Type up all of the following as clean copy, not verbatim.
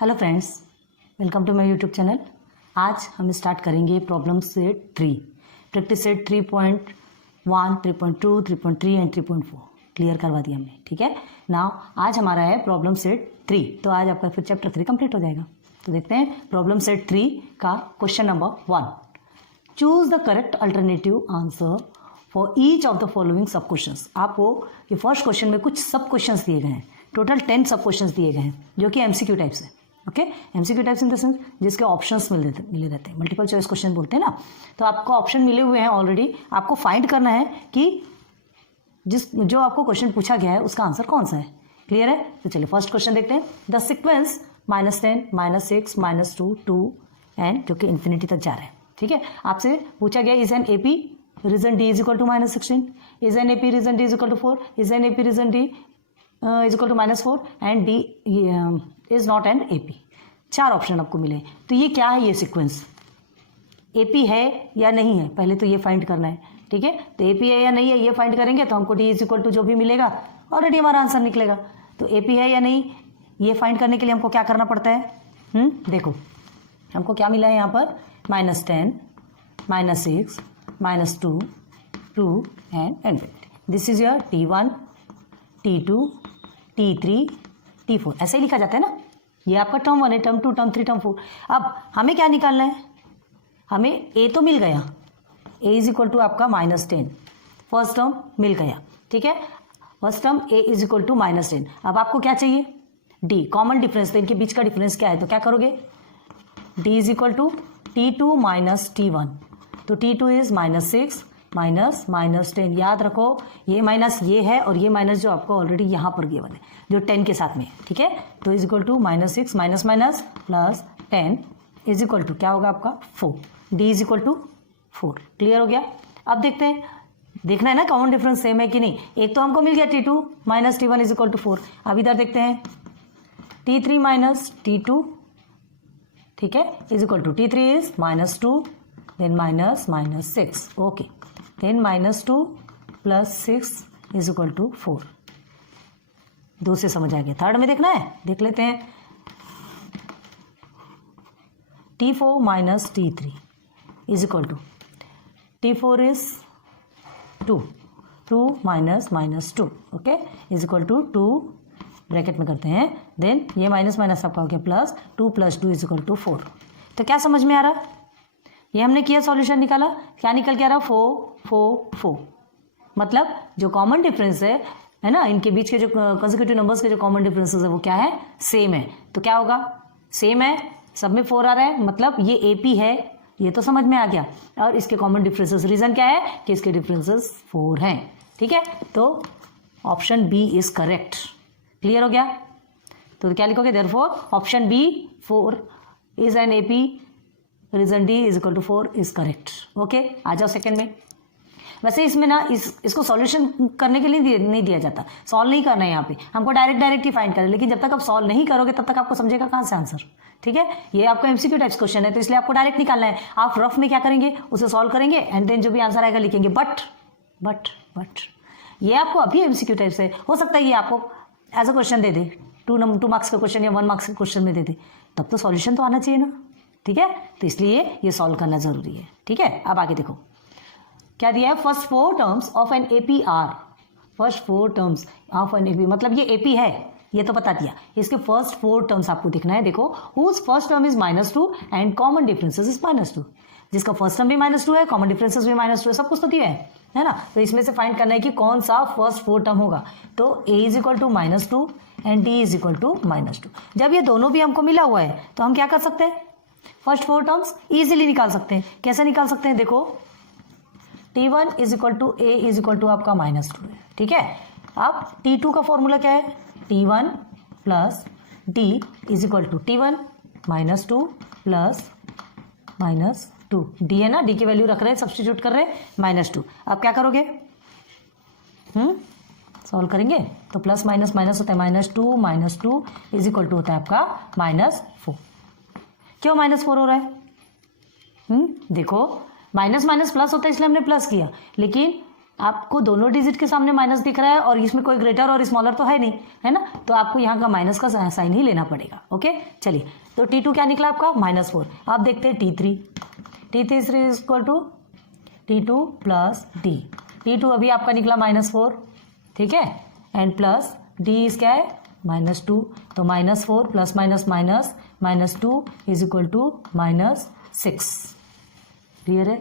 Hello friends, welcome to my YouTube channel. आज हम start करेंगे problem set 3, practice set 3.1, 3.2, 3.3 and 3.4 clear करवा दिया हमने। ठीक है, नाउ आज हमारा है प्रॉब्लम सेट 3, तो आज आपका फिर चैप्टर 3 कंप्लीट हो जाएगा। तो देखते हैं प्रॉब्लम सेट 3 का question number 1। Choose the correct alternative answer for each of the following सब क्वेश्चंस। आपको ये फर्स्ट क्वेश्चन में कुछ सब क्वेश्चंस दिए गए हैं, टोटल 10 सब क्वेश्चंस दिए गए हैं जो कि एमसीक्यू टाइप्स है। Okay, MCQ types in the sense जिसके ऑप्शंस मिले रहते हैं, मल्टीपल चॉइस क्वेश्चन बोलते हैं ना। तो आपको ऑप्शन मिले हुए हैं ऑलरेडी, आपको फाइंड करना है कि जो आपको क्वेश्चन पूछा गया है उसका आंसर कौन सा है। क्लियर है? तो चलिए फर्स्ट क्वेश्चन देखते हैं। द सिक्वेंस -10, -6, -2, 2 एंड जो कि इन्फिनिटी तक जा रहा है। ठीक है, आपसे पूछा गया is an AP reason D is equal to -16, is an AP reason D is equal to 4, is an AP reason D is equal to -4 and d is not an AP. 4 option आपको मिले। तो ये क्या है, ये sequence AP है या नहीं है, पहले तो ये फाइंड करना है। ठीक है, तो एपी है या नहीं है ये फाइंड करेंगे तो हमको डी इज इक्वल टू जो भी मिलेगा ऑलरेडी हमारा आंसर निकलेगा। तो एपी है या नहीं ये फाइंड करने के लिए हमको क्या करना पड़ता है। देखो हमको क्या मिला है यहाँ पर, -10, -6, -2, 2 and infinity. This is your T1, T2, T3, T4 ऐसे ही लिखा जाता है ना। ये आपका टर्म 1 है, टर्म 2, टर्म 3, टर्म 4। अब हमें क्या निकालना है, हमें ए तो मिल गया, ए इज इक्वल टू आपका -10, फर्स्ट टर्म मिल गया। ठीक है, first term a is equal to -10। अब आपको क्या चाहिए, डी कॉमन डिफरेंस, तो इनके बीच का डिफरेंस क्या है, तो क्या करोगे, d is equal to T2 minus T1, तो T2 इज -6 -10। याद रखो ये माइनस ये है और ये माइनस जो आपको ऑलरेडी यहाँ पर गिवन है जो 10 के साथ में। ठीक है, तो is equal to -6 minus minus plus 10 is equal to क्या होगा आपका 4, d is equal to 4। Clear हो गया। अब देखते हैं, देखना है ना कॉमन डिफरेंस सेम है कि नहीं। एक तो हमको मिल गया T2 minus T1 is equal to 4। अब इधर देखते हैं T3 माइनस T2, ठीक है, is equal to T3 is -2 then -6। Okay, then -2 plus 6 is equal to 4। 2 से समझ आ गया। थर्ड में देखना है, देख लेते हैं T4 minus T3 is equal to T4 is 2 minus -2 okay is equal to 2 bracket में करते हैं, देन ये माइनस माइनस आपका हो गया प्लस 2 + 2 इज इक्वल टू 4। तो क्या समझ में आ रहा, ये हमने किया सॉल्यूशन निकाला, क्या निकल के आ रहा 4 मतलब जो कॉमन डिफरेंस है ना, इनके बीच के जो कंसेक्यूटिव नंबर्स के जो कॉमन डिफरेंसेस है वो क्या है, सेम है। तो क्या होगा, सेम है, सब में 4 आ रहा है, मतलब ये एपी है, ये तो समझ में आ गया। और इसके कॉमन डिफरेंसेस, रीजन क्या है कि इसके डिफरेंसेस 4 हैं। ठीक है, तो option B is correct. Clear हो गया। तो क्या लिखोगे, therefore option B 4 is an AP reason D is equal to 4 is correct. Okay, आ जाओ सेकंड में। वैसे इसमें ना इसको सॉल्यूशन करने के लिए नहीं दिया जाता, सॉल्व नहीं करना है यहाँ पे, हमको डायरेक्ट ही फाइंड करें। लेकिन जब तक आप सॉल्व नहीं करोगे तब तक आपको समझेगा कहाँ से आंसर। ठीक है, ये आपका एमसीक्यू टाइप्स क्वेश्चन है तो इसलिए आपको डायरेक्ट निकालना है। आप रफ में क्या करेंगे, उसे सॉल्व करेंगे एंड देन जो भी आंसर आएगा लिखेंगे। बट ये आपको अभी एमसीक्यू टाइप्स है, हो सकता है ये आपको एज अ क्वेश्चन दे दे, 2 मार्क्स का क्वेश्चन या 1 मार्क्स के क्वेश्चन में दे दे, तब तो सॉल्यूशन तो आना चाहिए ना। ठीक है, तो इसलिए ये सॉल्व करना जरूरी है। ठीक है, अब आगे देखो क्या दिया है, first 4 terms of an AP are, first 4 terms of an AP, मतलब ये एपी है ये तो बता दिया। इसके फर्स्ट 4 टर्म्स आपको देखना है। देखो whose first term is -2 and common differences is -2, जिसका फर्स्ट टर्म भी -2 है, कॉमन डिफरेंसेस भी -2 है, सब कुछ तो दिया है ना। तो इसमें से फाइंड करना है कि कौन सा फर्स्ट 4 टर्म होगा। तो a is equal to -2 and d is equal to -2। जब ये दोनों भी हमको मिला हुआ है तो हम क्या कर सकते हैं, फर्स्ट 4 टर्म्स इजीली निकाल सकते हैं। कैसे निकाल सकते हैं, देखो T1 is equal to a is equal to आपका -2 है। ठीक है, अब T2 का फॉर्मूला क्या है, T1 plus d is equal to T1 -2 plus -2, d है ना, d की वैल्यू रख रहे हैं, सब्सटीट्यूट कर रहे हैं, -2। अब क्या करोगे, सॉल्व करेंगे तो प्लस माइनस माइनस होता है, -2 इज इक्वल टू होता है आपका -4। क्यों -4 हो रहा है, देखो माइनस माइनस प्लस होता है इसलिए हमने प्लस किया, लेकिन आपको दोनों डिजिट के सामने माइनस दिख रहा है और इसमें कोई ग्रेटर और स्मॉलर तो है नहीं, है ना, तो आपको यहाँ का माइनस का साइन ही लेना पड़ेगा। ओके, चलिए, तो T2 क्या निकला आपका -4। अब देखते हैं T3 is equal to T2 plus D। T2 अभी आपका निकला -4, ठीक है, एंड प्लस D इज क्या है -2, तो -4 plus minus minus -2 is equal to -6। Clear है,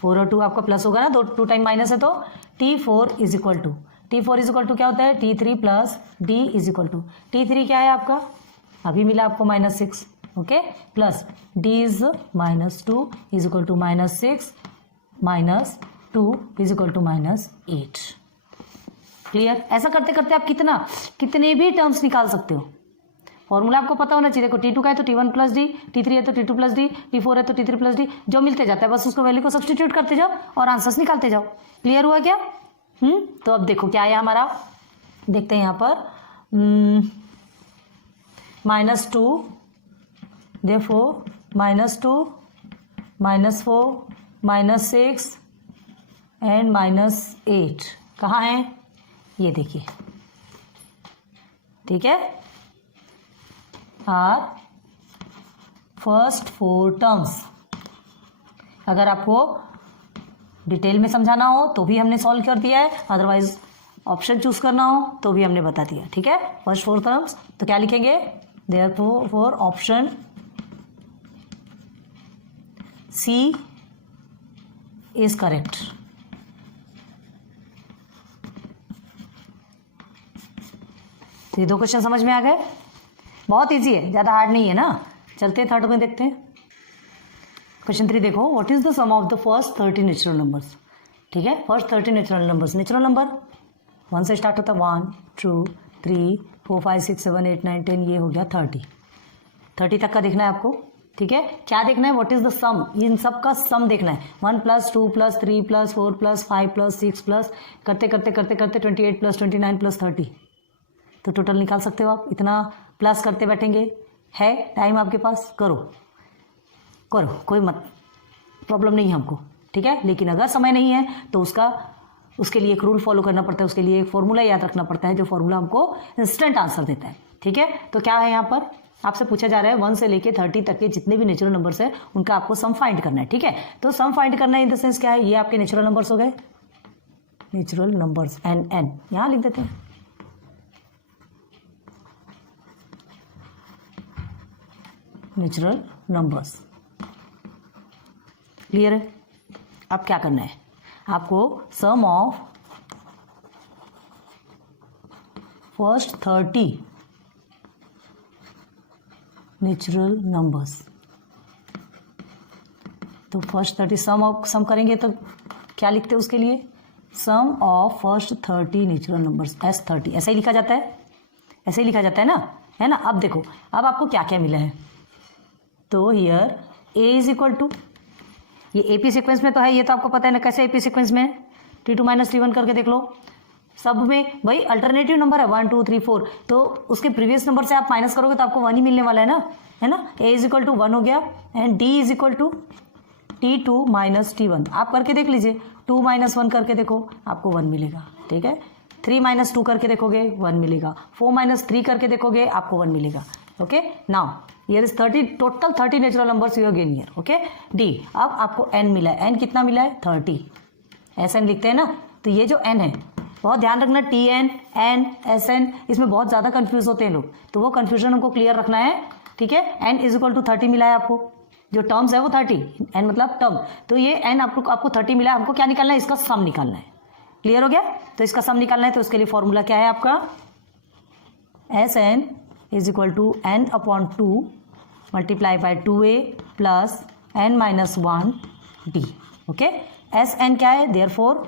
4 और 2 आपका प्लस होगा ना, 2 टाइम माइनस है, तो T4 इज इक्वल टू क्या होता है T3 plus D is equal to T3 क्या है आपका, अभी मिला आपको -6, okay, plus D is -2 is equal to -6 -2 is equal to -8। Clear, ऐसा करते करते आप कितने भी टर्म्स निकाल सकते हो। फॉर्मूला आपको पता होना चाहिए। देखो T2 का है तो T1 प्लस डी, T3 है तो T2 प्लस डी, T4 है तो T3 प्लस डी, जो मिलते जाता है बस उसको वैल्यू को सब्सटीट्यूट करते जाओ और आंसर्स निकालते जाओ। क्लियर हुआ क्या? तो अब देखो क्या है हमारा, देखते हैं यहाँ पर -2, therefore -2 -4 -6 एंड -8 कहाँ है, ये देखिए, ठीक है, आर फर्स्ट 4 टर्म्स। अगर आपको डिटेल में समझाना हो तो भी हमने सॉल्व कर दिया है, अदरवाइज ऑप्शन चूज करना हो तो भी हमने बता दिया, ठीक है। फर्स्ट 4 टर्म्स तो क्या लिखेंगे, therefore option C is correct. तो ये 2 क्वेश्चन समझ में आ गए, बहुत इजी है, ज़्यादा हार्ड नहीं है ना। चलते हैं थर्ड में देखते हैं। क्वेश्चन 3 देखो, what is the sum of the first 30 natural numbers. ठीक है, first 30 natural numbers, natural number 1 से स्टार्ट होता है, 1 2 3 4 5 6 7 8 9 10, ये हो गया 30 तक का देखना है आपको। ठीक है, क्या देखना है, व्हाट इज द सम, इन सब का सम देखना है। 1 + 2 + 3 + 4 + 5 + 6 प्लस करते करते 28 + 29 + 30, तो टोटल निकाल सकते हो आप। इतना प्लस करते बैठेंगे, है टाइम आपके पास, करो कोई मत प्रॉब्लम नहीं है हमको, ठीक है। लेकिन अगर समय नहीं है तो उसके लिए एक रूल फॉलो करना पड़ता है, उसके लिए एक फॉर्मूला याद रखना पड़ता है, जो फॉर्मूला हमको इंस्टेंट आंसर देता है। ठीक है, तो क्या है यहाँ पर आपसे पूछा जा रहा है 1 से लेके 30 तक के जितने भी नेचुरल नंबर्स है उनका आपको सम फाइंड करना है। ठीक है, तो सम फाइंड करना है इन द सेंस क्या है, ये आपके नेचुरल नंबर्स हो गए, नेचुरल नंबर्स एन यहाँ लिख देते हैं। नेचुरल नंबर्स, क्लियर है। अब क्या करना है आपको, sum of first 30 natural numbers, तो फर्स्ट 30 सम करेंगे तो क्या लिखते हैं उसके लिए, sum of first 30 natural numbers, S30 ऐसा ही लिखा जाता है, ऐसे ही लिखा जाता है ना, है ना। अब देखो, अब आपको क्या क्या मिला है, तो here A is equal to, ये AP सीक्वेंस में तो है, ये तो आपको पता है ना कैसे AP सीक्वेंस में, T2 - T1 करके देख लो। सब में भाई अल्टरनेटिव नंबर है 1 2 3 4, तो उसके प्रीवियस नंबर से आप माइनस करोगे तो आपको 1 ही मिलने वाला है ना। A इज इक्वल टू 1 हो गया, and D is equal to T2 - T1। आप करके देख लीजिए, 2 - 1 करके देखो, आपको 1 मिलेगा। ठीक है, 3 - 2 करके देखोगे 1 मिलेगा, 4 - 3 करके देखोगे आपको 1 मिलेगा। Okay, now here is 30, total 30 natural numbers you gain here. Okay, D, अब आपको N मिला है, N कितना मिला है 30, SN लिखते हैं ना। तो ये जो N है, बहुत ध्यान रखना, TN N SN इसमें बहुत ज़्यादा कंफ्यूज होते हैं लोग, तो वो कंफ्यूजन हमको क्लियर रखना है। ठीक है, N इज इक्वल टू 30 मिला है आपको, जो टर्म्स है वो 30, N मतलब टर्म, तो ये N आपको 30 मिला है, हमको क्या निकालना है, इसका सम निकालना है। क्लियर हो गया, तो इसका सम निकालना है, तो उसके लिए फॉर्मूला क्या है आपका, SN is equal to N/2 multiply by 2A plus N - 1 D। Okay, SN क्या है, देयरफॉर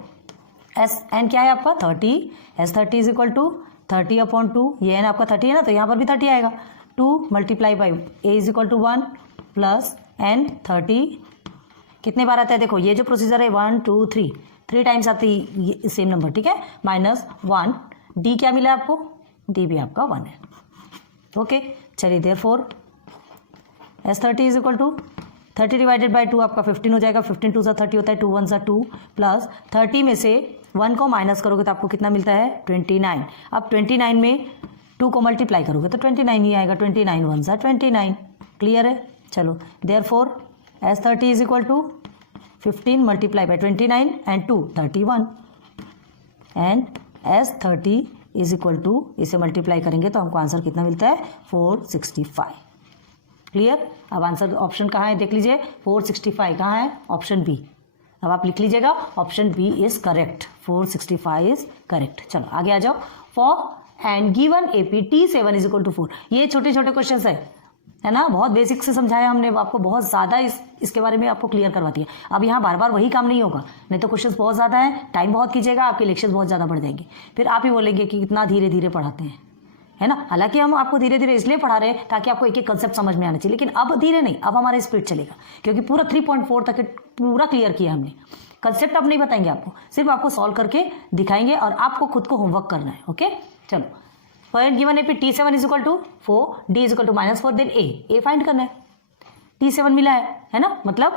SN क्या है आपका 30, S30 इज इक्वल टू 30/2, ये N आपका 30 है ना, तो यहाँ पर भी 30 आएगा। 2 multiply by A is equal to 1 plus N 30, कितने बार आता है देखो, ये जो प्रोसीजर है 1 2 3 टाइम्स आती है सेम नंबर। ठीक है, -1, D क्या मिला आपको, D भी आपका 1 है। ओके, चलिए therefore S30 is equal to 30 divided by 2 आपका 15 हो जाएगा, 15 2 सा 30 होता है, 2 1 सा 2 प्लस 30 में से 1 को माइनस करोगे तो आपको कितना मिलता है 29। अब 29 में 2 को मल्टीप्लाई करोगे तो 29 ही आएगा, 29 1 सा 29। क्लियर है? चलो therefore S30 is equal to 15 multiply by 29 and 2 31 and S30 is equal to, इसे मल्टीप्लाई करेंगे तो हमको आंसर कितना मिलता है 465। क्लियर? अब आंसर ऑप्शन कहाँ है देख लीजिए, 465 कहाँ है, ऑप्शन बी। अब आप लिख लीजिएगा option B is correct, 465 is correct. चलो आगे आ जाओ। For and given AP T7 is equal to 4, ये छोटे छोटे क्वेश्चन है ना, बहुत बेसिक से समझाया हमने आपको, बहुत ज़्यादा इसके बारे में आपको क्लियर करवा दिया। अब यहाँ बार बार वही काम नहीं होगा, नहीं तो क्वेश्चंस बहुत ज़्यादा है, टाइम बहुत कीजिएगा, आपके लेक्चर्स बहुत ज़्यादा बढ़ जाएंगे, फिर आप ही बोलेंगे कि कितना धीरे धीरे पढ़ाते हैं, है ना। हालांकि हम आपको धीरे धीरे इसलिए पढ़ा रहे हैं ताकि आपको एक एक कंसेप्ट समझ में आना चाहिए, लेकिन अब धीरे नहीं, अब हमारा स्पीड चलेगा, क्योंकि पूरा 3.4 तक पूरा क्लियर किया हमने। कंसेप्ट अब नहीं बताएंगे आपको, सिर्फ आपको सॉल्व करके दिखाएंगे और आपको खुद को होमवर्क करना है। ओके चलो, for given AP T7 is equal to 4, D is equal to -4, then A find करना है। T7 मिला है ना, मतलब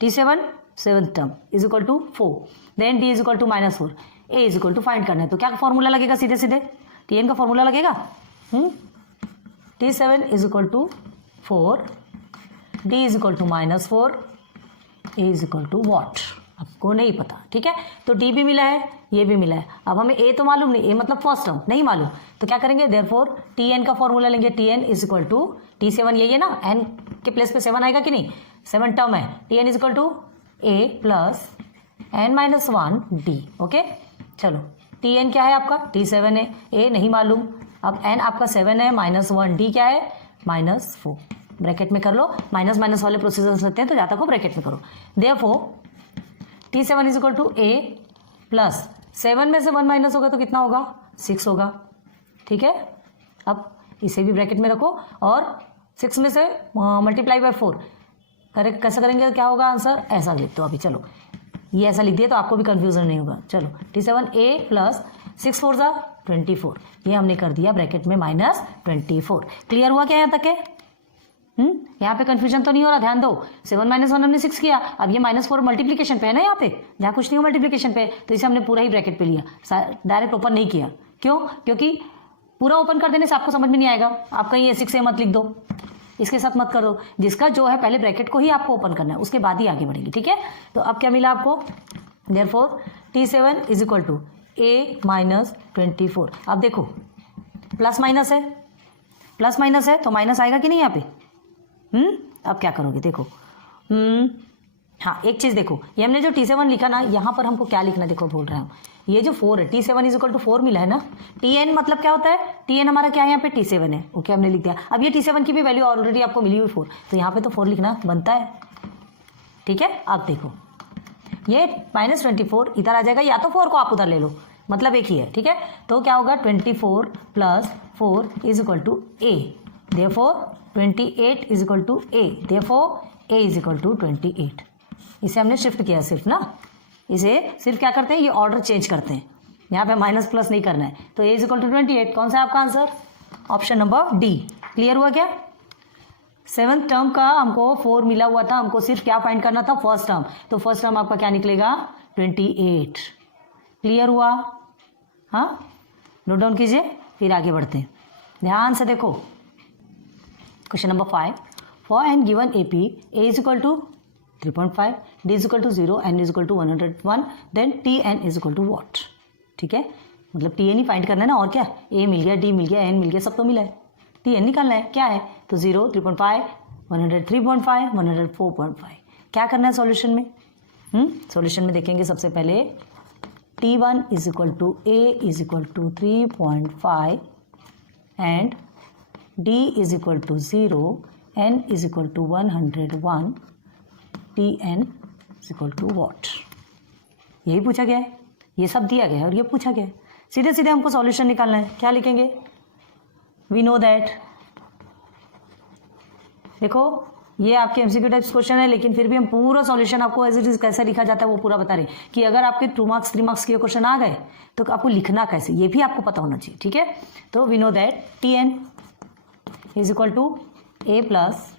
T7 seventh term is equal to 4, then D is equal to -4, A is equal to find करना है। तो क्या फॉर्मूला लगेगा, सीधे सीधे Tn का फॉर्मूला लगेगा। T7 is equal to 4, D is equal to -4, A is equal to what, आपको नहीं पता, ठीक है। तो D भी मिला है, ये भी मिला है। अब हमें A तो मालूम नहीं, A मतलब फर्स्ट टर्म नहीं मालूम, तो क्या करेंगे, देयरफॉर Tn का फॉर्मूला लेंगे। Tn is equal to T7, यही है ना, n के प्लेस पे 7 आएगा कि नहीं, 7 टर्म है। Tn is equal to A plus n-1 D। Okay चलो, Tn क्या है आपका, T7 है, A नहीं मालूम, अब n आपका 7 है, -1 D क्या है, -4, ब्रैकेट में कर लो, माइनस माइनस वाले प्रोसीजर होते हैं तो जहाँ तक हो ब्रैकेट में करो। Therefore T7 is equal to A plus 7 में से 1 माइनस होगा तो कितना होगा, 6 होगा, ठीक है। अब इसे भी ब्रैकेट में रखो और 6 में से मल्टीप्लाई बाय 4 करेक्ट कैसे करेंगे, क्या होगा आंसर, ऐसा लिख दो अभी। चलो ये ऐसा लिख दिया तो आपको भी कंफ्यूजन नहीं होगा। चलो T7 A प्लस 6 4 ज़ा 24, ये हमने कर दिया ब्रैकेट में -24। क्लियर हुआ क्या यहाँ तक है? यहाँ पे कंफ्यूजन तो नहीं हो रहा, ध्यान दो। 7 - 1 हमने 6 किया, अब ये -4 मल्टीप्लीकेशन पे है ना, यहाँ पे जहाँ कुछ नहीं हो मल्टीप्लीकेशन पे, तो इसे हमने पूरा ही ब्रैकेट पे लिया, डायरेक्ट ओपन नहीं किया। क्यों? क्योंकि पूरा ओपन कर देने से आपको समझ में नहीं आएगा, आप कहीं 6 से मत लिख दो, इसके साथ मत करो, जिसका जो है पहले ब्रैकेट को ही आपको ओपन करना है, उसके बाद ही आगे बढ़ेंगे, ठीक है। तो अब क्या मिला आपको, therefore T7 is equal to A -24। अब देखो प्लस माइनस है, प्लस माइनस है तो माइनस आएगा कि नहीं यहाँ पे। अब क्या करोगे, देखो हाँ एक चीज़ देखो, ये हमने जो T7 लिखा ना, यहाँ पर हमको क्या लिखना, देखो बोल रहा हूँ, ये जो 4 है, T7 इज इक्वल टू 4 मिला है ना, Tn मतलब क्या होता है, Tn हमारा क्या है यहाँ पे, T7 है, ओके हमने लिख दिया। अब ये T7 की भी वैल्यू ऑलरेडी आपको मिली हुई 4, तो यहाँ पे तो 4 लिखना बनता है, ठीक है। अब देखो ये -24 इधर आ जाएगा, या तो 4 को आप उधर ले लो, मतलब एक ही है, ठीक है। तो क्या होगा, 24 + 4 is equal to A, therefore 28 is equal to A, therefore A is equal to 28। इसे हमने शिफ्ट किया सिर्फ ना, इसे सिर्फ क्या करते हैं, ये ऑर्डर चेंज करते हैं, यहाँ पे माइनस प्लस नहीं करना है। तो A इज इक्वल टू 28, कौन सा है आपका answer, option number D। Clear हुआ क्या? 7th टर्म का हमको 4 मिला हुआ था, हमको सिर्फ क्या फाइंड करना था, फर्स्ट टर्म, तो फर्स्ट टर्म आपका क्या निकलेगा, 28। क्लियर हुआ? हाँ नोट डाउन कीजिए, फिर आगे बढ़ते हैं, ध्यान से देखो। Question number 5, for an given AP A is equal to 3.5, D is equal to 0, N is equal to 101, then Tn is equal to what, ठीक है। मतलब Tn ही फाइंड करना है ना, और क्या, A मिल गया, D मिल गया, N मिल गया, सब तो मिला है, Tn निकालना है, क्या है, तो 0, 3.5, 103.5, 104.5। क्या करना है सॉल्यूशन में, सॉल्यूशन में देखेंगे सबसे पहले T1 is equal to A is equal to 3.5 and D is equal to 0, N is equal to 101, Tn is equal to what. यही पूछा गया है, ये सब दिया गया है और ये पूछा गया है, सीधे सीधे हमको सॉल्यूशन निकालना है। क्या लिखेंगे, वी नो दैट, देखो ये आपके MCQ टाइप्स क्वेश्चन है, लेकिन फिर भी हम पूरा सॉल्यूशन आपको एज इट इज कैसे लिखा जाता है वो पूरा बता रहे हैं, कि अगर आपके 2 मार्क्स 3 मार्क्स के क्वेश्चन आ गए तो आपको लिखना कैसे, ये भी आपको पता होना चाहिए, ठीक है। तो we know that Tn is equal to A plus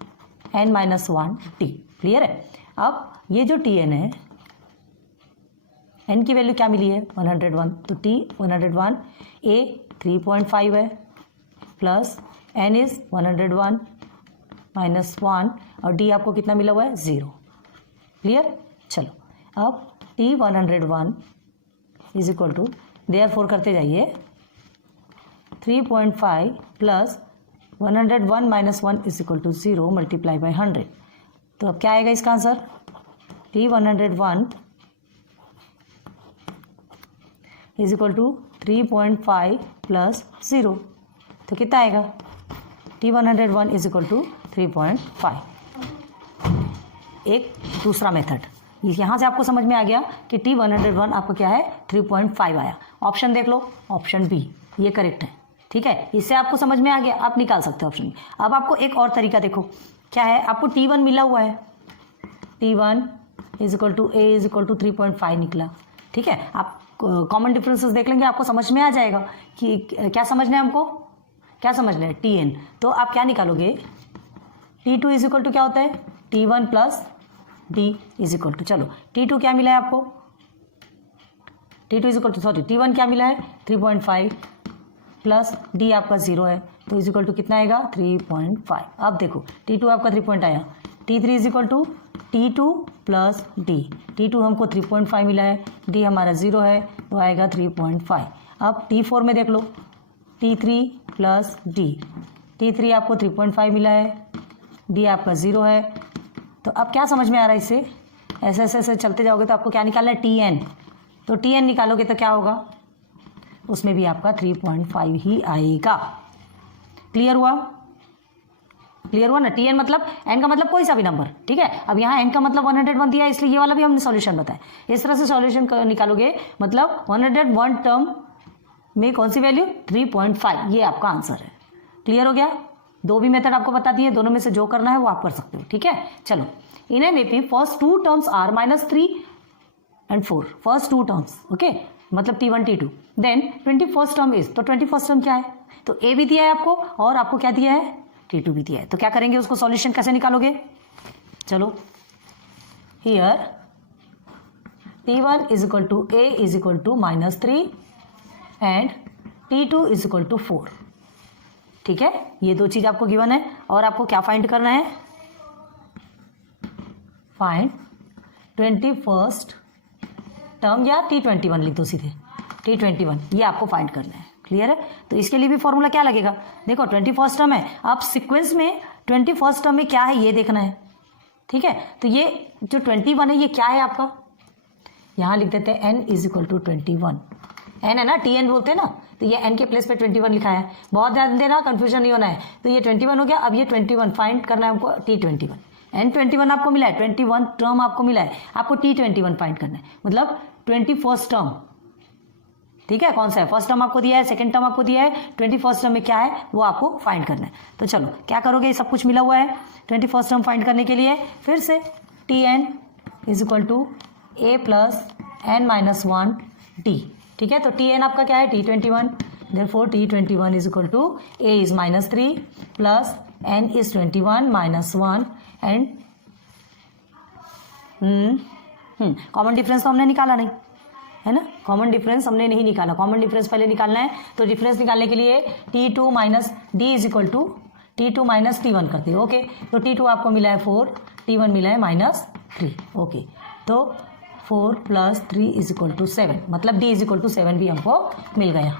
n-1 T। Clear है? अब ये जो Tn है n की वैल्यू क्या मिली है 101, तो t 101, a 3.5 है प्लस n इज 101 माइनस 1 और d आपको कितना मिला हुआ है 0। क्लियर। चलो अब t 101 is equal to therefore करते जाइए 3.5 plus 101 minus 1 is equal to 0 multiply by 100। तो अब क्या आएगा इसका answer t 101 is equal to 3.5 plus 0, तो कितना आएगा t 101 इज इक्वल टू 3.5। एक दूसरा मेथड, यहाँ से आपको समझ में आ गया कि t 101 आपका क्या है 3.5 आया। ऑप्शन देख लो, ऑप्शन बी ये करेक्ट है। ठीक है, इससे आपको समझ में आ गया, आप निकाल सकते हो ऑप्शन बी। अब आपको एक और तरीका देखो, क्या है, आपको t1 मिला हुआ है, t1 is equal to a is equal to 3.5 निकला। ठीक है, आप कॉमन डिफरेंसेस देख लेंगे, आपको समझ में आ जाएगा कि क्या समझना है हमको, क्या समझना है tn। तो आप क्या निकालोगे, t2 इज इक्वल टू क्या होता है t1 plus d is equal to, चलो t2 क्या मिला है आपको, t2 is equal to t1 क्या मिला है 3.5 प्लस d आपका 0 है, तो इज इक्वल टू कितना आएगा 3.5। अब देखो t2 आपका 3 आया, t3 is equal to t2 plus d, t2 हमको 3.5 मिला है, d हमारा 0 है, तो आएगा 3.5। अब t4 में देख लो, t3 प्लस d, t3 आपको 3.5 मिला है, d आपका 0 है। तो अब क्या समझ में आ रहा है इससे, ऐसे ऐसे ऐसे चलते जाओगे तो आपको क्या निकालना है tn, तो tn निकालोगे तो क्या होगा, उसमें भी आपका 3.5 ही आएगा। क्लियर हुआ, क्लियर हुआ ना। tn मतलब n का मतलब कोई सा भी नंबर। ठीक है, अब यहाँ n का मतलब 101 दिया है, इसलिए ये वाला भी हमने सॉल्यूशन बताया। इस तरह से सॉल्यूशन निकालोगे, मतलब 101 टर्म में कौन सी वैल्यू 3.5, ये आपका आंसर है। क्लियर हो गया, दो भी मेथड आपको बता दिए, दोनों में से जो करना है वो आप कर सकते हो। ठीक है, चलो in an AP first two terms are -3 and 4, first two terms, okay, मतलब t1 t2, then 21st term is, तो 21st टर्म क्या है, तो a भी दिया है आपको और आपको क्या दिया है t2 भी दिया है। तो क्या करेंगे, उसको सॉल्यूशन कैसे निकालोगे, चलो here t1 is equal to a is equal to -3 and t2 is equal to 4। ठीक है, ये दो चीज आपको गिवन है और आपको क्या फाइंड करना है, फाइंड 21st टर्म या t21 लिख दो सीधे, t21 ये आपको फाइंड करना है। क्लियर है, तो इसके लिए भी फॉर्मूला क्या लगेगा, देखो 21st टर्म है, आप सीक्वेंस में 21st टर्म में क्या है ये देखना है। ठीक है, तो ये जो 21 है ये क्या है आपका, यहाँ लिख देते हैं n is equal to 21, n है ना, tn बोलते हैं ना, तो ये n के प्लेस पे 21 लिखा है, बहुत ध्यान देना, कंफ्यूजन नहीं होना है। तो ये 21 हो गया, अब ये 21 फाइंड करना है हमको t21, n21 आपको मिला है, 21 टर्म आपको मिला है, आपको t21 फाइंड करना है, मतलब 21st टर्म। ठीक है, कौन सा है, फर्स्ट टर्म आपको दिया है, सेकंड टर्म आपको दिया है, 21st टर्म में क्या है वो आपको फाइंड करना है। तो चलो क्या करोगे, ये सब कुछ मिला हुआ है, 21st टर्म फाइंड करने के लिए फिर से tn is equal to a plus n minus 1 d। ठीक है, तो tn आपका क्या है t21, therefore t21 is equal to a is -3 plus n is 21 minus 1 and common difference तो हमने निकाला नहीं है ना, कॉमन डिफरेंस हमने नहीं निकाला, कॉमन डिफरेंस पहले निकालना है। तो डिफरेंस निकालने के लिए t2 minus d is equal to t2 minus t1 करते हैं। ओके, तो t2 आपको मिला है 4, t1 मिला है -3। ओके, तो 4 प्लस 3 इज इक्वल टू 7, मतलब d इज इक्वल टू 7 भी हमको मिल गया,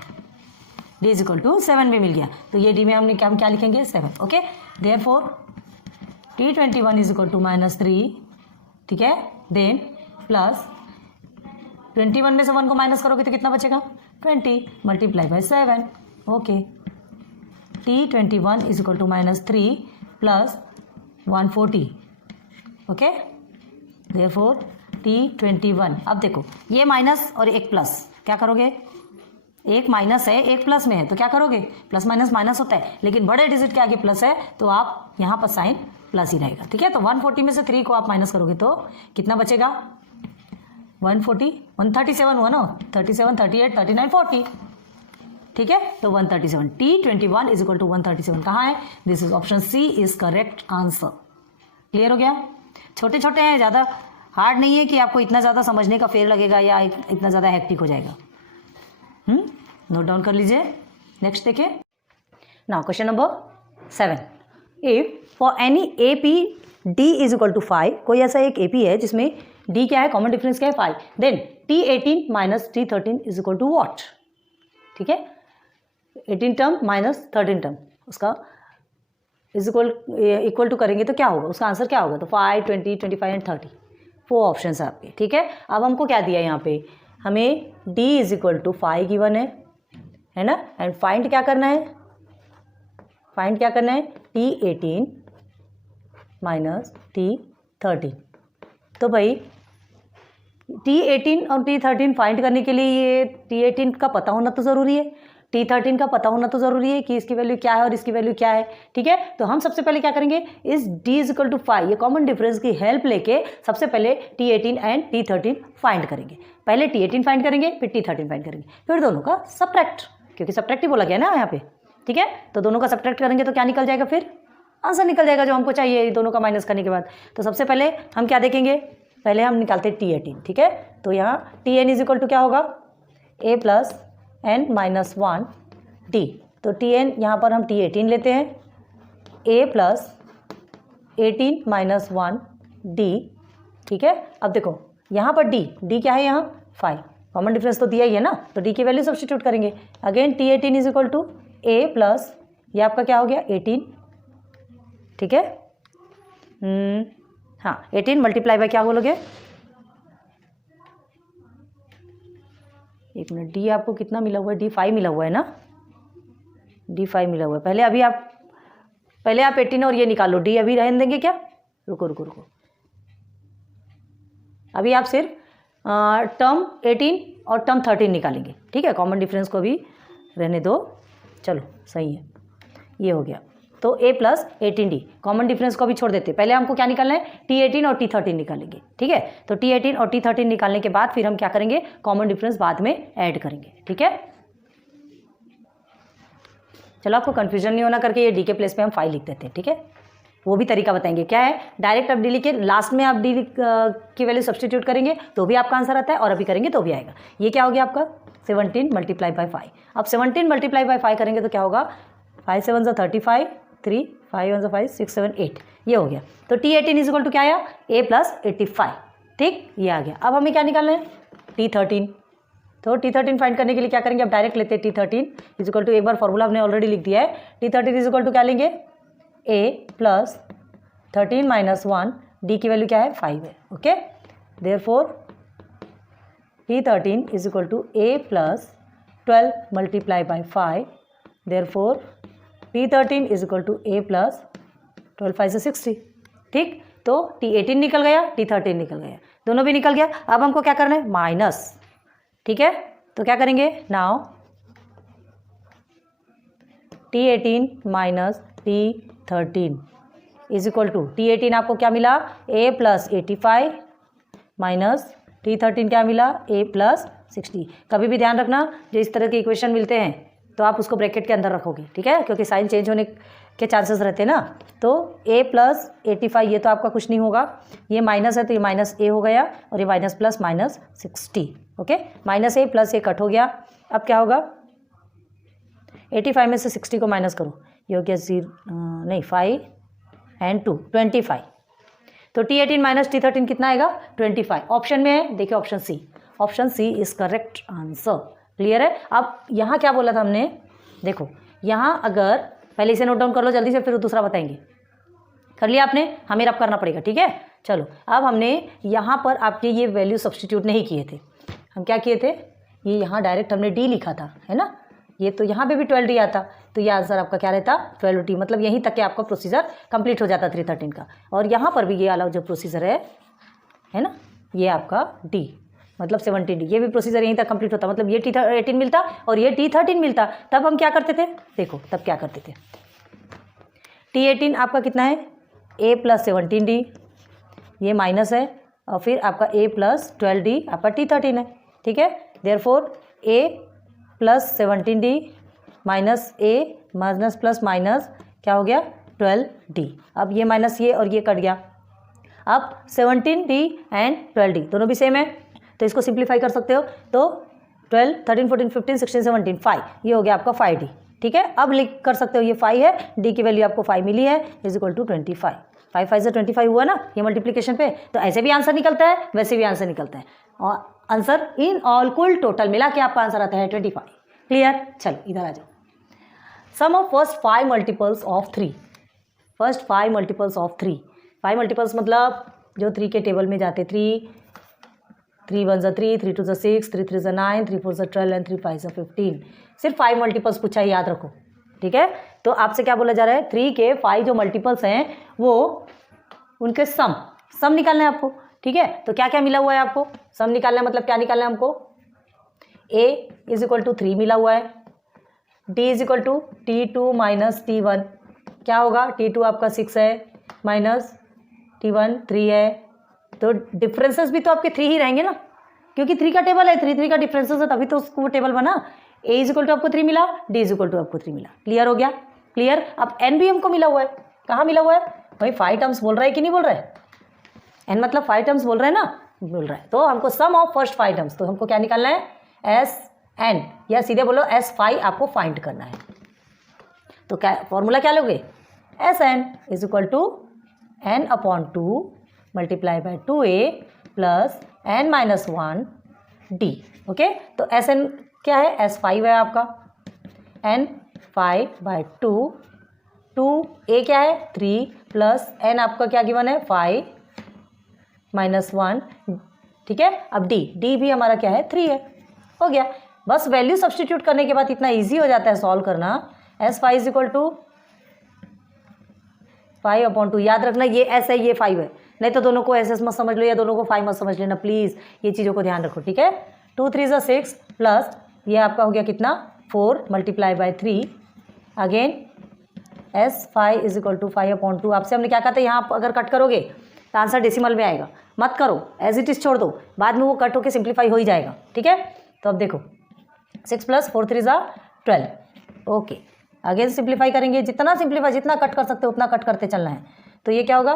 d इज इक्वल टू 7 भी मिल गया। तो ये d में हमने क्या लिखेंगे 7। Okay, therefore t21 is equal to -3। ठीक है, देन प्लस 21 में से 1 को माइनस करोगे तो कितना बचेगा 20 multiply by 7। Okay, t21 is equal to -3 plus 140। Okay, therefore t21, अब देखो ये माइनस और एक प्लस, क्या करोगे, एक माइनस है एक प्लस में है, तो क्या करोगे, प्लस माइनस माइनस होता है, लेकिन बड़े डिजिट के आगे प्लस है तो आप यहाँ पर साइन प्लस ही रहेगा। ठीक है, तो 140 में से 3 को आप माइनस करोगे तो कितना बचेगा, 140 137 हुआ ना, 37 38 39 40। ठीक है, तो 137, t21 इज इक्वल टू 137 कहाँ है, this is option C is correct answer. Clear हो गया, छोटे छोटे हैं, ज़्यादा हार्ड नहीं है कि आपको इतना ज़्यादा समझने का फेर लगेगा या इतना ज़्यादा हेक्टिक हो जाएगा। नोट डाउन कर लीजिए। नेक्स्ट देखिए। Now question number 7, if for any A P D is equal to 5, कोई ऐसा एक ए पी है जिसमें डी क्या है, कॉमन डिफरेंस क्या है 5, then T18 minus T13 is equal to what. ठीक है, 18 टर्म माइनस 13 टर्म, उसका इज इक्वल टू करेंगे तो क्या होगा, उसका आंसर क्या होगा, तो 5, 20, 25 एंड 30, 4 ऑप्शन है आपके। ठीक है, अब हमको क्या दिया यहाँ पे, हमें D is equal to 5 given है ना, एंड फाइंड क्या करना है, T18 माइनस T13। तो भाई T18 और T13 फाइंड करने के लिए ये T18 का पता होना तो ज़रूरी है, T13 का पता होना तो ज़रूरी है कि इसकी वैल्यू क्या है और इसकी वैल्यू क्या है। ठीक है, तो हम सबसे पहले क्या करेंगे, इस D इज इक्वल टू 5 ये कॉमन डिफरेंस की हेल्प लेके सबसे पहले T18 एंड T13 फाइंड करेंगे। पहले T18 फाइंड करेंगे, फिर T13 फाइंड करेंगे, फिर दोनों का सब्ट्रैक्ट, क्योंकि सब्ट्रैक्ट ही बोला गया ना यहाँ पे। ठीक है, तो दोनों का सब्ट्रैक्ट करेंगे तो क्या निकल जाएगा, फिर आंसर निकल जाएगा जो हमको चाहिए दोनों का माइनस करने के बाद। तो सबसे पहले हम क्या देखेंगे, पहले हम निकालते हैं T18। ठीक है, तो यहाँ Tn इज इक्वल टू क्या होगा, a plus n minus 1 d। तो Tn यहाँ पर हम T18 लेते हैं, a प्लस 18 माइनस 1 d। ठीक है, अब देखो यहाँ पर d क्या है, यहाँ 5, कॉमन डिफरेंस तो दिया ही है ना, तो d की वैल्यू सब्स्टिट्यूट करेंगे। Again T18 is equal to a plus ये आपका क्या हो गया 18। ठीक है, हाँ 18 मल्टीप्लाई बाय क्या बोलोगे, एक मिनट, डी आपको कितना मिला हुआ है, D5 मिला हुआ है ना, D5 मिला हुआ है। पहले आप 18 और ये निकालो, डी अभी रहने देंगे क्या, रुको, अभी आप सिर्फ टर्म 18 और टर्म 13 निकालेंगे। ठीक है, कॉमन डिफरेंस को भी रहने दो, चलो सही है, ये हो गया। तो a plus 18d, common difference को भी छोड़ देते हैं, पहले हमको क्या निकालना है, T18 और T13 निकालेंगे। ठीक है, तो T18 और T13 निकालने के बाद फिर हम क्या करेंगे, कॉमन डिफरेंस बाद में ऐड करेंगे। ठीक है, चलो आपको कंफ्यूजन नहीं होना करके ये d के प्लेस पे हम 5 लिख देते हैं। ठीक है, वो भी तरीका बताएंगे क्या है, डायरेक्ट आप d लिख के लास्ट में आप d की वैल्यू सब्सटीट्यूट करेंगे तो भी आपका आंसर आता है, और अभी करेंगे तो भी आएगा। ये क्या हो गया आपका 17 मल्टीप्लाई बाई 5। अब 17 मल्टीप्लाई बाई 5 करेंगे तो क्या होगा, 5 7 35, 3 5 1 5 6 7 8, ये हो गया। तो T18 इज इक्वल टू क्या आया, a प्लस 85। ठीक, ये आ गया। अब हमें क्या निकालना है, T13। तो T13 फाइंड करने के लिए क्या करेंगे, अब डायरेक्ट लेते हैं T13 इज इक्वल टू, एक बार फॉर्मूला हमने ऑलरेडी लिख दिया है, T13 इज इक्वल टू क्या लेंगे, a प्लस 13 माइनस 1, d की वैल्यू क्या है 5 है। Okay, therefore T13 is equal to a plus 12 multiply by 5, therefore T13 is equal to a plus 12 5 से 60। ठीक, तो T18 निकल गया, T13 निकल गया, दोनों भी निकल गया। अब हमको क्या करना है, माइनस। ठीक है, तो क्या करेंगे, now T18 minus T13 is equal to, T18 आपको क्या मिला, a प्लस 85 माइनस T13 क्या मिला, a प्लस 60। कभी भी ध्यान रखना, जो इस तरह के इक्वेशन मिलते हैं तो आप उसको ब्रैकेट के अंदर रखोगे। ठीक है, क्योंकि साइन चेंज होने के चांसेस रहते हैं ना। तो a प्लस 85 ये तो आपका कुछ नहीं होगा, ये माइनस है तो ये माइनस a हो गया, और ये minus plus minus 60। Okay, minus a plus a cut हो गया। अब क्या होगा, 85 में से 60 को माइनस करो, ये हो गया 5 एंड 2 25। तो T18 माइनस T13 कितना आएगा, 25। ऑप्शन में है, देखिए option C is correct answer. Clear है। अब यहाँ क्या बोला था हमने, देखो यहाँ अगर पहले इसे नोट डाउन कर लो जल्दी से, फिर दूसरा बताएंगे। कर लिया आपने, हमें अब करना पड़ेगा। ठीक है, चलो अब हमने यहाँ पर आपके ये वैल्यू सब्स्टिट्यूट नहीं किए थे, हम क्या किए थे, ये यहाँ डायरेक्ट हमने डी लिखा था, है ना, ये तो यहाँ पे भी 12D आता, तो ये आंसर आपका क्या रहता 12D, मतलब यहीं तक के आपका प्रोसीजर कंप्लीट हो जाता 313 का। और यहाँ पर भी ये अलग जो प्रोसीजर है ना, ये आपका D मतलब 17D, ये भी प्रोसीजर यहीं तक कंप्लीट होता, मतलब ये T18 मिलता और ये T13 मिलता। तब हम क्या करते थे, देखो तब क्या करते थे, T18 आपका कितना है, A प्लस 17D, ये माइनस है, और फिर आपका A प्लस 12D आपका T13 है। ठीक है, therefore A plus 17D minus A minus plus minus क्या हो गया 12D। अब ये माइनस ये और ये कट गया, अब 17D एंड 12D दोनों भी सेम है, तो इसको सिंप्लीफाई कर सकते हो। तो 12, 13, 14, 15, 16, 17, 5, ये हो गया आपका 5D। ठीक है, अब लिख कर सकते हो ये 5 है, D की वैल्यू आपको 5 मिली है, इज इक्वल टू 25। 5 5 से 25 हुआ ना ये मल्टीप्लीकेशन पे, तो ऐसे भी आंसर निकलता है, वैसे भी आंसर निकलता है, और आंसर इन ऑल कुल टोटल मिला के आपका आंसर आता है 25। क्लियर? चलो इधर आ जाओ। Sum of first 5 multiples of 3। First 5 multiples of 3। 5 multiples मतलब जो 3 के टेबल में जाते, 3 1 ज़ा 3, 3 2 ज़ा 6, 3 3 ज़ा 9, 3 4 ज़ा 12 एंड 3 5 ज़ा 15। सिर्फ 5 मल्टीपल्स पूछा है, याद रखो। ठीक है, तो आपसे क्या बोला जा रहा है, 3 के 5 जो मल्टीपल्स हैं वो उनके सम निकालना है आपको। ठीक है, तो क्या क्या मिला हुआ है आपको, सम निकालना है, मतलब क्या निकालना है हमको, a इज इक्वल टू 3 मिला हुआ है, d is equal to T2 minus T1, क्या होगा, T2 आपका 6 है माइनस T1 3 है, तो डिफरेंसेस भी तो आपके 3 ही रहेंगे ना, क्योंकि 3 का टेबल है, 3 का डिफरेंसेस है, तभी तो उसको टेबल बना। a इज इक्वल टू आपको 3 मिला, d इज इक्वल टू आपको 3 मिला। क्लियर हो गया? क्लियर। अब n भी हमको मिला हुआ है, कहाँ मिला हुआ है भाई, 5 टर्म्स बोल रहा है कि नहीं बोल रहा है, n मतलब 5 टर्म्स बोल रहा है ना, बोल रहा है, तो हमको सम ऑफ फर्स्ट 5 टर्म्स, तो हमको क्या निकालना है, Sn, या सीधे बोलो S5 आपको फाइंड करना है। तो क्या फॉर्मूला क्या लोगे, Sn is equal to n upon 2 multiply by 2a plus n minus 1 d। Okay, तो Sn क्या है, S5 है आपका, n 5 बाय 2 a क्या है 3 प्लस n आपका क्या गिवन है 5 माइनस 1। ठीक है, अब d भी हमारा क्या है 3 है, हो गया। बस वैल्यू सब्सटीट्यूट करने के बाद इतना इजी हो जाता है सॉल्व करना। S5 is equal to 5 upon 2, याद रखना ये S है ये 5 है, नहीं तो दोनों को SS मत समझ लो या दोनों को 5 मत समझ लेना प्लीज़, ये चीज़ों को ध्यान रखो। ठीक है, 2 3 ज़ा 6 प्लस ये आपका हो गया कितना 4 multiply by 3, again S5 is equal to 5 upon 2। आपसे हमने क्या कहा था, यहाँ अगर कट करोगे तो आंसर डेसिमल में आएगा, मत करो, एज इट इज़ छोड़ दो, बाद में वो कट होकर सिंप्लीफाई हो ही जाएगा। ठीक है, तो अब देखो 6 प्लस 4 3 ज़ा 12, ओके, अगेन सिंप्लीफाई करेंगे, जितना सिंप्लीफाई जितना कट कर सकते हो उतना कट करते चलना है। तो ये क्या होगा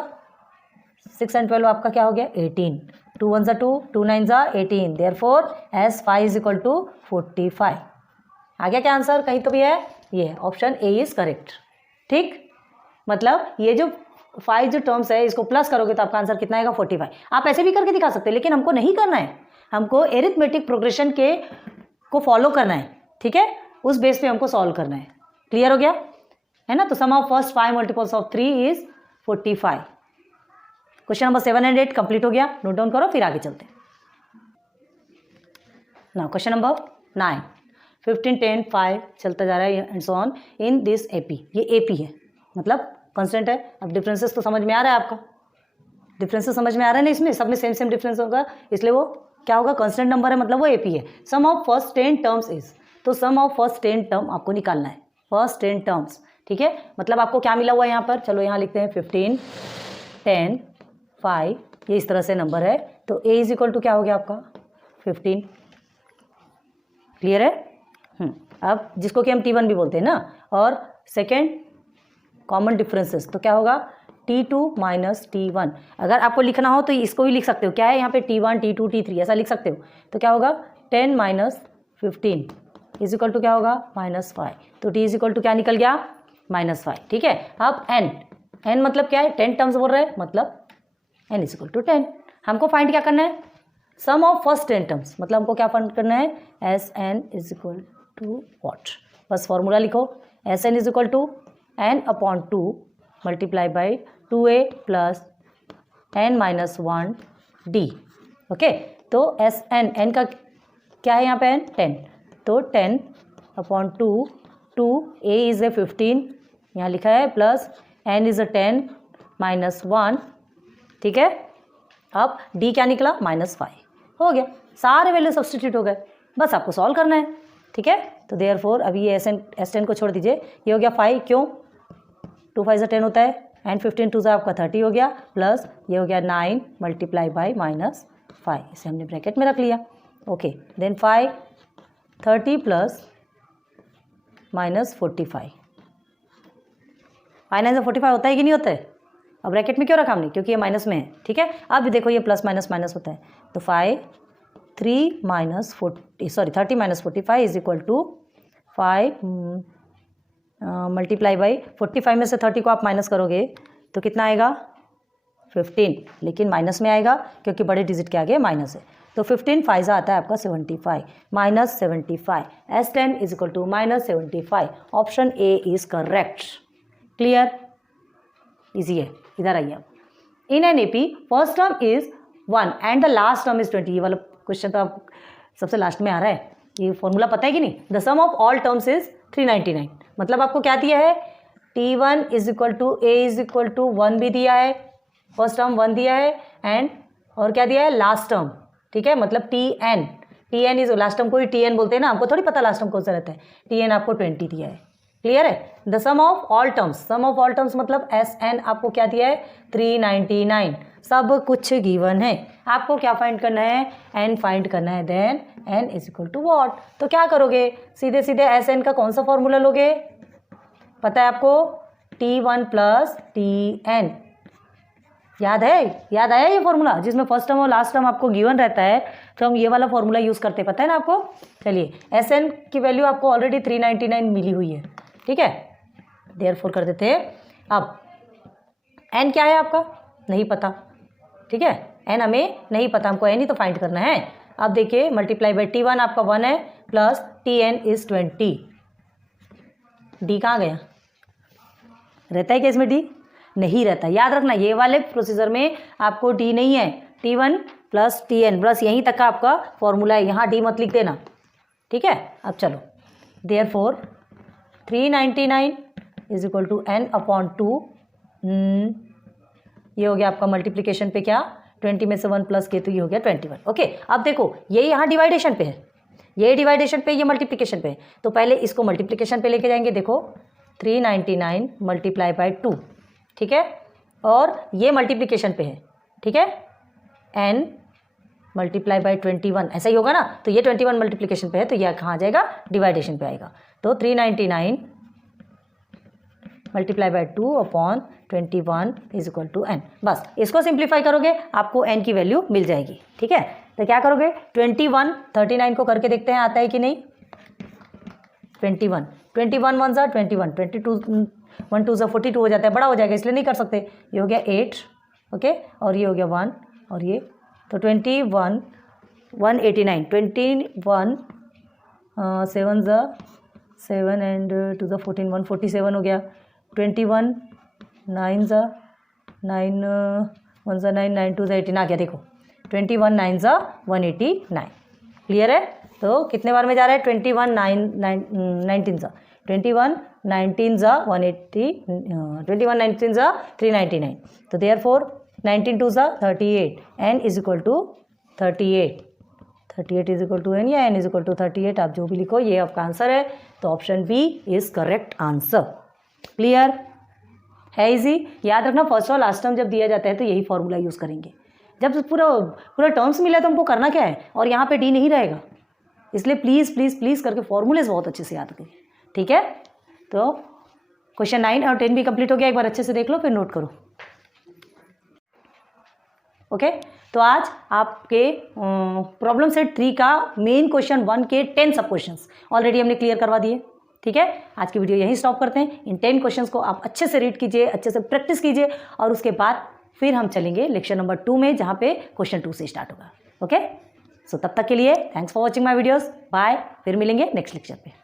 6 एंड 12 आपका क्या हो गया 18, 2 1 ज़ा 2, 2 9 ज़ा 18, therefore S5 is equal to 45। आ गया क्या आंसर, कहीं तो भी है, ये ऑप्शन ए इज करेक्ट। ठीक, मतलब ये जो 5 जो टर्म्स है इसको प्लस करोगे तो आपका आंसर कितना आएगा 45। आप ऐसे भी करके दिखा सकते हैं, लेकिन हमको नहीं करना है, हमको एरिथमेटिक प्रोग्रेशन को फॉलो करना है। ठीक है, उस बेस पे हमको सॉल्व करना है। क्लियर हो गया है ना, तो sum of first 5 multiples of 3 is 45। Question number 7 and 8 complete हो गया, नोट डाउन करो, फिर आगे चलते हैं। नाउ क्वेश्चन नंबर 9, 15 10 5 चलता जा रहा है and so on in this AP। ये AP है मतलब कांस्टेंट है। अब डिफरेंसेस तो समझ में आ रहा है आपका, डिफरेंसेस समझ में आ रहा है ना, इसमें सब में सेम सेम डिफरेंस होगा, इसलिए वो क्या होगा कांस्टेंट नंबर है, मतलब वो AP है। सम ऑफ फर्स्ट 10 टर्म्स इज, तो सम ऑफ फर्स्ट 10 टर्म आपको निकालना है, फर्स्ट 10 टर्म्स। ठीक है, मतलब आपको क्या मिला हुआ है यहाँ पर, चलो यहाँ लिखते हैं 15 10 5, ये इस तरह से नंबर है, तो A इज इक्वल टू क्या हो गया आपका 15। क्लियर है? अब जिसको कि हम T1 भी बोलते हैं ना, और सेकेंड कॉमन डिफरेंसेस, तो क्या होगा T2 माइनस T1। अगर आपको लिखना हो तो इसको भी लिख सकते हो, क्या है यहाँ पे T1 T2 T3 ऐसा लिख सकते हो। तो क्या होगा 10 माइनस 15 इज इक्वल टू क्या होगा -5, तो T इज इक्वल टू क्या निकल गया -5। ठीक है, अब n मतलब क्या है 10 टर्म्स बोल रहे हैं, मतलब n इज इक्वल टू 10। हमको फाइंड क्या करना है, सम ऑफ फर्स्ट 10 टर्म्स, मतलब हमको क्या फाइंड करना है Sn is equal to what, बस फॉर्मूला लिखो, Sn is equal to n upon 2 multiply by 2a plus n minus 1 d। Okay, तो n का क्या है यहाँ पे n 10, तो 10 अपॉन 2 a इज ए 15 यहाँ लिखा है, plus n is a 10 minus 1। ठीक है, अब d क्या निकला -5, हो गया, सारे वैल्यू सब्सटीट्यूट हो गए, बस आपको सॉल्व करना है। ठीक है, तो देयरफॉर अभी ये S10 को छोड़ दीजिए, ये हो गया 5, क्यों 2 5 10 होता है, एंड 15 2 आपका 30 हो गया, प्लस ये हो गया 9 मल्टीप्लाई बाई -5, इसे हमने ब्रैकेट में रख लिया। ओके, देन 5 30 प्लस -45, 5 9 45 होता है कि नहीं होता है, अब ब्रैकेट में क्यों रखा हमने, क्योंकि ये माइनस में है, ठीक है। अब देखो ये प्लस माइनस माइनस होता है, तो 30 minus 45 is equal to 5 multiply by 45 में से 30 को आप माइनस करोगे तो कितना आएगा 15, लेकिन माइनस में आएगा क्योंकि बड़े डिजिट के आगे माइनस है। तो 15 फाइजा आता है आपका 75 minus 75, S10 is equal to minus 75। Option A is correct. Clear, easy है। इधर आइए आप, in an AP first term is 1 and the last term is 20। ये वाला क्वेश्चन तो आप सबसे लास्ट में आ रहा है, ये फॉर्मूला पता है कि नहीं। The sum of all terms is 399, मतलब आपको क्या दिया है, T1 is equal to A is equal to 1 भी दिया है, फर्स्ट टर्म 1 दिया है, एंड और क्या दिया है लास्ट टर्म, ठीक है, मतलब TN इज लास्ट टर्म को ही TN बोलते हैं ना, आपको थोड़ी पता लास्ट टर्म कौन सा रहता है। TN आपको 20 दिया है। क्लियर है। The sum of all terms, sum of all terms मतलब SN आपको क्या दिया है 399, सब कुछ गिवन है। आपको क्या फाइंड करना है, N फाइंड करना है। Then N is equal to what, तो क्या करोगे, सीधे सीधे SN का कौन सा फॉर्मूला लोगे, पता है आपको, T1 प्लस TN। याद है, याद आया ये फॉर्मूला जिसमें फर्स्ट टर्म और लास्ट टर्म आपको गिवन रहता है, तो हम ये वाला फॉर्मूला यूज़ करते हैं, पता है ना आपको। चलिए SN की वैल्यू आपको ऑलरेडी 399 मिली हुई है, ठीक है, देयरफॉर कर देते हैं। अब N क्या है आपका नहीं पता, ठीक है, N हमें नहीं पता, हमको N ही तो फाइंड करना है। अब देखिए मल्टीप्लाई बाई T1 आपका 1 है प्लस TN इज 20। D कहाँ गया, रहता है क्या इसमें D, नहीं रहता। याद रखना ये वाले प्रोसीजर में आपको D नहीं है, T1 प्लस TN प्लस यहीं तक का आपका फॉर्मूला है, यहाँ D मत लिख देना, ठीक है। अब चलो, therefore 399 is equal to N upon 2, ये हो गया आपका मल्टीप्लिकेशन पे क्या 20 में से 1 प्लस के, तो ये हो गया 21। ओके, अब देखो ये यहाँ डिवाइडेशन पे है, ये डिवाइडेशन पे, ये मल्टीप्लिकेशन पे है, तो पहले इसको मल्टीप्लिकेशन पे लेके जाएंगे। देखो 399 मल्टीप्लाई बाई 2, ठीक है, और ये मल्टीप्लिकेशन पे है, ठीक है, N मल्टीप्लाई बाई 21, ऐसा ही होगा ना। तो ये 21 मल्टीप्लिकेशन पे है, तो यह कहाँ आ जाएगा, डिवाइडेशन पे आएगा। तो 399 multiply by 2 upon 21 is equal to N। बस इसको सिंप्लीफाई करोगे आपको N की वैल्यू मिल जाएगी, ठीक है। तो क्या करोगे 21 39 को करके देखते हैं आता है कि नहीं। 21 1 जा 21, 22 1 2 जा 42 हो जाता है, बड़ा हो जाएगा इसलिए नहीं कर सकते। ये हो गया 8, ओके, और ये हो गया 1, और ये तो 21 189, 21 7 जा 7 एंड 2 जा 14 147 हो गया। 21 9 जा 9 1 जा 9 9 2 जा 18 आ गया। देखो 21 9 जा 189। क्लियर है। तो कितने बार में जा रहा है 21 19 जा 21 19 जा 180, 21 19 जा 399। तो देयरफॉर 19 2 जा 38, N is equal to 38 is equal to N या N इज इक्वल टू 38, आप जो भी लिखो ये आपका आंसर है। तो option B is correct answer. Clear है, इजी। याद रखना फर्स्ट और लास्ट टर्म जब दिया जाता है तो यही फॉर्मूला यूज़ करेंगे। जब पूरा टर्म्स मिला है तो हमको करना क्या है, और यहाँ पे डी नहीं रहेगा, इसलिए प्लीज़ प्लीज़ प्लीज़ करके फॉर्मूलेज बहुत अच्छे से याद करें, ठीक है। तो क्वेश्चन 9 और 10 भी कंप्लीट हो गया, एक बार अच्छे से देख लो फिर नोट करो। ओके, तो आज आपके प्रॉब्लम सेट 3 का मेन क्वेश्चन 1 के 10 सब क्वेश्चंस ऑलरेडी हमने क्लियर करवा दिए, ठीक है। आज की वीडियो यहीं स्टॉप करते हैं। इन 10 क्वेश्चंस को आप अच्छे से रीड कीजिए, अच्छे से प्रैक्टिस कीजिए, और उसके बाद फिर हम चलेंगे लेक्चर नंबर 2 में, जहाँ पे क्वेश्चन 2 से स्टार्ट होगा। ओके, सो तब तक के लिए thanks for watching my videos, bye, फिर मिलेंगे नेक्स्ट लेक्चर पे।